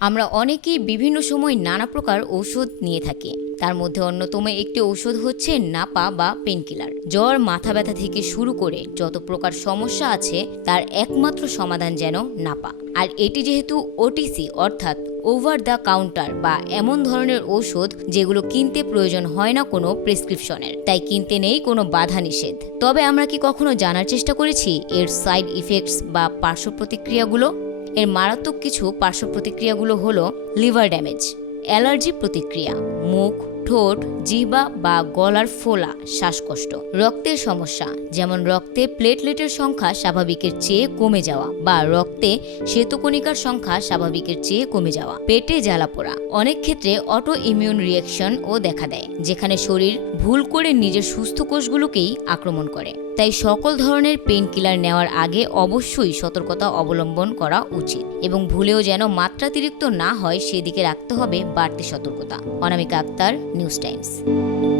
আমরা অনেকেই বিভিন্ন সময় নানা প্রকার ঔষধ নিয়ে থাকি। তার মধ্যে অন্যতম একটি ঔষধ হচ্ছে নাপা বা পেনকিলার জ্বর, মাথা ব্যথা থেকে শুরু করে যত প্রকার সমস্যা আছে, তার একমাত্র সমাধান যেন নাপা। আর এটি যেহেতু ওটিসি অর্থাৎ ওভার দ্য কাউন্টার বা এমন ধরনের ঔষধ যেগুলো কিনতে প্রয়োজন হয় না কোনো প্রেসক্রিপশনের তাই কিনতে নেই কোনো বাধা নিষেধ। তবে আমরা কি কখনো জানার চেষ্টা করেছি এর সাইড ইফেক্টস বা পার্শ্ব প্রতিক্রিয়াগুলো? এর মারাত্মক কিছু পার্শ্ব প্রতিক্রিয়াগুলো হলো লিভার ড্যামেজ অ্যালার্জি প্রতিক্রিয়া মুখ ঠোঁট, জিহ্বা বা গলার ফোলা শ্বাসকষ্ট। রক্তের সমস্যা, যেমন রক্তে প্লেটলেটের সংখ্যা স্বাভাবিকের চেয়ে কমে যাওয়া বা রক্তে শ্বেতকণিকার সংখ্যা স্বাভাবিকের চেয়ে কমে যাওয়া। পেটে জ্বালা পোড়া, অনেক ক্ষেত্রে অটো ইমিউন রিয়াকশন ও দেখা দেয়, যেখানে শরীর ভুল করে নিজের সুস্থ কোষগুলোকেই আক্রমণ করে। তাই সকল ধরনের পেইন কিলার নেওয়ার আগে অবশ্যই সতর্কতা অবলম্বন করা উচিত এবং ভুলেও যেন মাত্রাতিরিক্ত না হয়, সেদিকে রাখতে হবে বাড়তি সতর্কতা। অনামিকা আক্তার News Times.